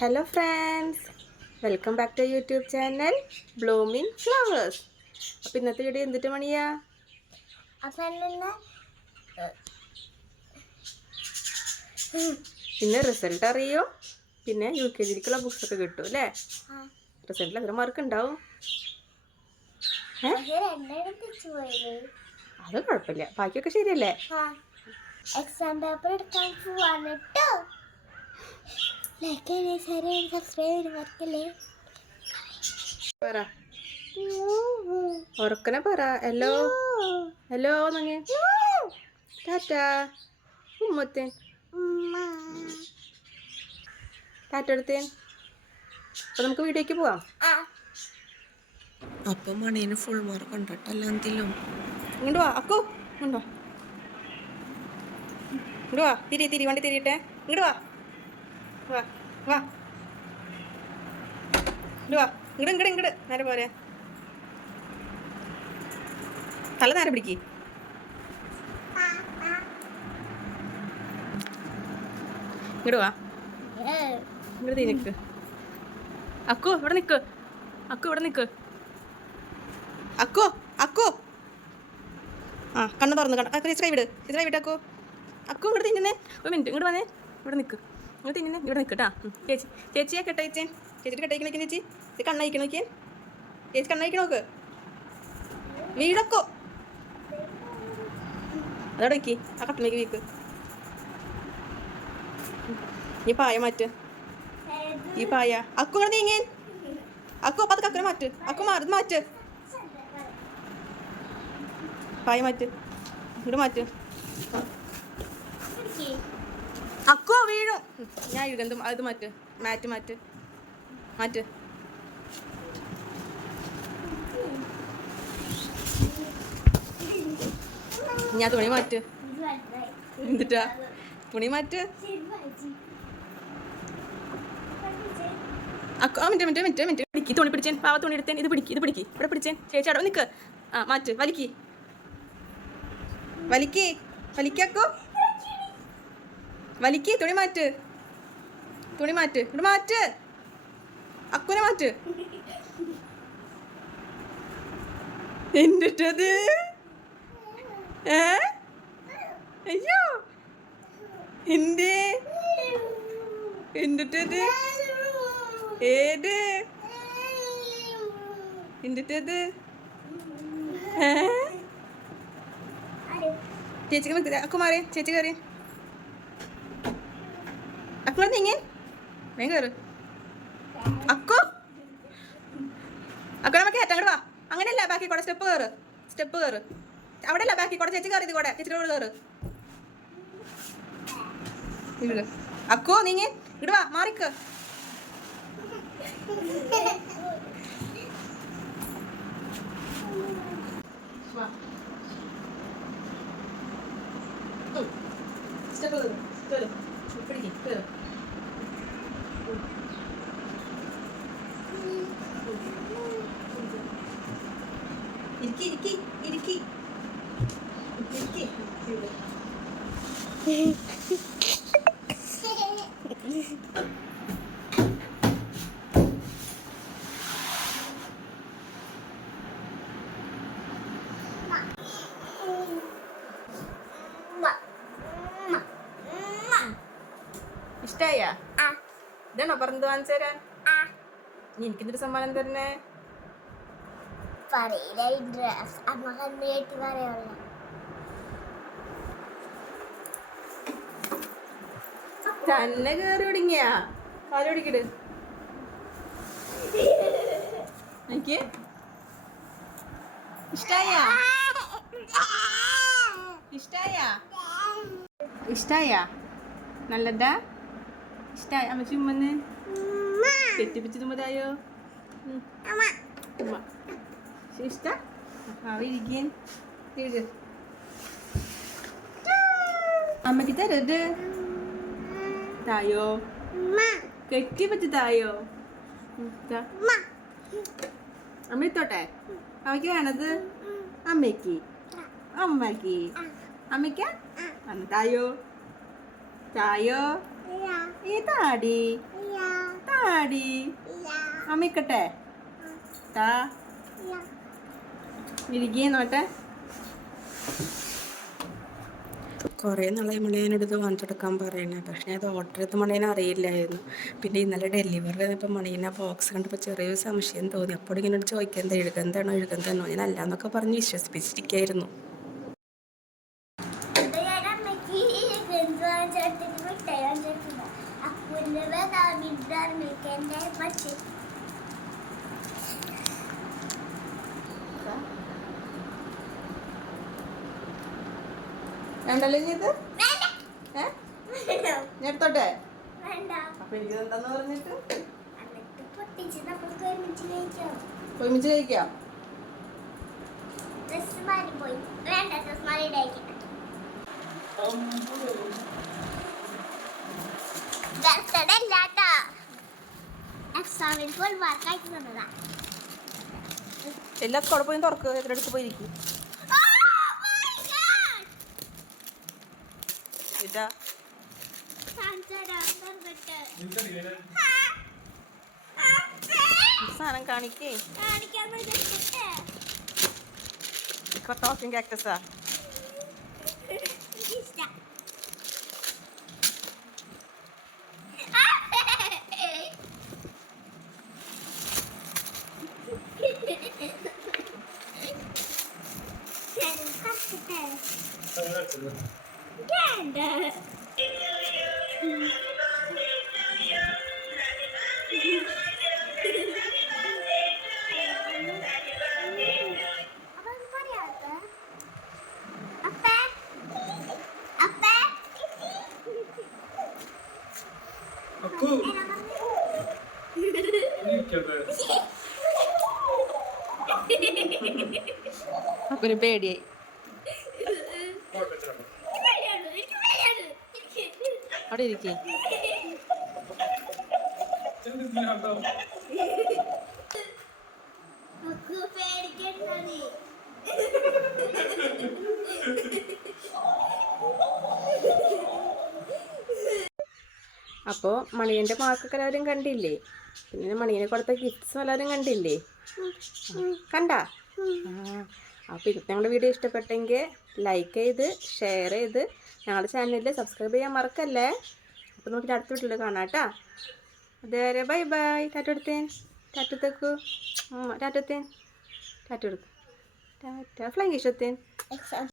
Hello friends, welcome back to YouTube channel blooming flowers. അപ്പോൾ ഇന്നത്തെ video എന്തിട്ട് മണിയാ? ഇന്ന് റിസൾട്ട് അറിയും, പിന്നെ UKGക്കുള്ള ബുക്സൊക്കെ കിട്ടും അല്ലേ? റിസൾട്ടിൽ എത്ര മാർക്ക് ഉണ്ടാവും? അത് കുഴപ്പമില്ല, ബാക്കിയൊക്കെ ശരിയല്ലേ? എക്സാം പേപ്പർ എടുക്കാൻ പോവാണ് ട്ടോ. ഉറക്കനെ പറ. ഹലോ ഹലോ നങ്ങ ടാറ്റാ ഉമ്മത്തേൻ ടാറ്റ എടുത്തേൻ. അപ്പൊ നമുക്ക് വീഡിയോക്ക് പോവാം. അപ്പം മണീന് ഫുൾ മാർക്ക് ഉണ്ട് എല്ലാത്തിലും. ഇങ്ങോട്ട് വാ അക്കു, ഇങ്ങോട്ട് വാ, ഇങ്ങോട്ട് വാ, തിരി വണ്ടി തിരിയിട്ടെ. ഇങ്ങോട്ട് വാ വാ വാ, ഇങ്ങോട്ട് വാ, ഇങ്ങോട്ട് നേരെ പോരെ. തല നേരെ പിടിക്ക്. ഇങ്ങോട്ട് വാ, ഇങ്ങോട്ട് തീ നിൽക്ക്. അക്കു ഇവിടെ നിൽക്ക്, അക്കു ഇവിടെ നിൽക്ക്. അക്കു അക്കു ആ കണ്ണ് തുറന്ന് ചേച്ചി കൈ വിട് അക്കു. അക്കു ഇവിടെ തിന്നുന്നേ, ഒരു മിനിറ്റ് ഇങ്ങോട്ട് വന്നേ. ഇവിടെ നിൽക്ക്, ഇങ്ങോട്ട് തിന്നുന്നേ, ഇവിടെ നിൽക്ക് കേട്ടാ. ചേച്ചിയെ കെട്ടയച്ചേ, ചേച്ചിട്ട് കെട്ടയക്ക് നോക്കി. ചേച്ചി കണ്ണയക്ക് നോക്കിയേ, ചേച്ചി കണ്ണയക്ക് നോക്ക്. വീടക്കോ അതവിടെ വയ്ക്കി, ആ കട്ടിലേക്ക് വീക്ക്. ഈ പായ മാറ്റ്, ഈ പായ. അക്കു ഇവിടെ നീങ്ങേൻ. അക്കു അപ്പം അത് കക്കനെ മാറ്റ്. അക്കു മാറ്റ്, പായ മാറ്റ്, ഇവിടെ മാറ്റ്. അക്കോ വീഴും. ഞാൻ ഇഴുകന്തും അത് മാറ്റ്, മാറ്റ്. ഞാൻ തുണി മാറ്റ്. എന്നിട്ടാ തുണി മാറ്റ്. അക്കോ മിനിറ്റ് പിടിക്ക്. തുണി പിടിച്ചേൻ, പാവ തുണി എടുത്തേൻ. ഇത് പിടിക്ക് ഇവിടെ പിടിച്ചേൻ. ചേച്ചി അവിടെ നിൽക്ക്. ആ മാറ്റ്, വലിക്കോ വലിക്ക്. തുണി മാറ്റ്. ഇവിടെ മാറ്റ്. അക്കുനെ മാറ്റ്. എന്നിട്ടത് അയ്യോ എന്നിട്ടത് ഏത് എന്നിട്ടത് ചേച്ചിക്ക് അക്കുമാരെ ചേച്ചി കയറി. അക്കു നീങ്ങി വേഗം കയറ്. അക്കു നമുക്ക് ഏറ്റവും വാ. അങ്ങനെയല്ല, ബാക്കി കൂടെ സ്റ്റെപ്പ് കയറ്. അവിടെ അല്ല, ബാക്കി കൂടെ ചേച്ചി കയറി. ഇത് കൂടെ ചേച്ചി കൂടെ കയറ്. അക്കു നീങ്ങി ഇങ്ങോട്ട് വാ, മാറിക്ക്. ഇരിക്കി. ഇഷ്ടായ? ഇതാണോ പറഞ്ഞത് വാങ്ങിച്ചു തരാൻ? എനിക്കെന്തൊരു സമ്മാനം തരണേ? തന്നെ കേറി ഒടുങ്ങിയാ കാല് പിടിക്കിട്. എനിക്ക് ഇഷ്ടായ നല്ലതാ? ഇഷ്ടായ? അമ്മച്ചി ഉമ്മന്ന് കെട്ടിപ്പിച്ച് തുമ്പതായോ? ഇഷ്ട അമ്മക്ക് തരത് തായോ, കെട്ടിപ്പറ്റി തായോ. അമ്മ ഇത്തോട്ടെ. അവയ്ക്ക് വേണത് അമ്മയ്ക്ക് അമ്മയ്ക്ക തായോ ഈ താടി താടി അമ്മിക്കട്ടെ താ ഇരിക്കേ നോട്ടെ. കുറേ നാളായി മണിയനെടുത്ത് വാങ്ങിച്ചെടുക്കാൻ പറയണേ, പക്ഷേ അത് ഓർഡർ ചെയ്ത മണിയനെ അറിയില്ലായിരുന്നു. പിന്നെ ഇന്നലെ ഡെലിവറി ചെയ്തപ്പോൾ മണിയനെ ബോക്സ് കണ്ടപ്പോൾ ചെറിയൊരു സംശയം തോന്നി. അപ്പോൾ ഇങ്ങനെ ചോദിക്കാൻ എന്താ എഴുകന്താണോ ഞാൻ അല്ലാന്നൊക്കെ പറഞ്ഞ് വിശ്വസിപ്പിച്ചിരിക്കായിരുന്നു. വേണ്ടല്ലോ ചെയ്ത് ഞാൻ എടുത്തോട്ടെ. അപ്പൊ എനിക്ക് എന്താന്ന് പറഞ്ഞിട്ട് ഒരുമിച്ച് കഴിക്കാം. എല്ലാ സ്കൂളിൽ പോയി തുറക്ക്, എതിരെടുത്ത് പോയിരിക്കും. ഇതാ സാധനം കാണിക്കേ. ടോക്കിംഗ് കാക്ടസാ. അപ്പൊരു പേടിയായി. അവിടെ ഇരിക്കേ. അപ്പോൾ മണിയൻ്റെ മാർക്കൊക്കെ എല്ലാവരും കണ്ടില്ലേ? പിന്നെ മണീനെ കൊടുത്ത ഗിഫ്റ്റ്സും എല്ലാവരും കണ്ടില്ലേ? കണ്ടാ? അപ്പോൾ ഇന്നത്തെ ഞങ്ങളുടെ വീഡിയോ ഇഷ്ടപ്പെട്ടെങ്കിൽ ലൈക്ക് ചെയ്ത് ഷെയർ ചെയ്ത് ഞങ്ങളുടെ ചാനലിൽ സബ്സ്ക്രൈബ് ചെയ്യാൻ മറക്കല്ലേ. അപ്പോൾ നമുക്ക് അടുത്ത വീട്ടിൽ കാണാം കേട്ടോ. അതുവരെ ബൈ ബൈ. ടാറ്റെടുത്തേൻ, ടാറ്റത്തേക്കു ടാറ്റത്തേൻ, ടാറ്റ എടുക്കും, ടാറ്റ ഫ്ലൈങ് ഇഷ്ടത്തേൻ.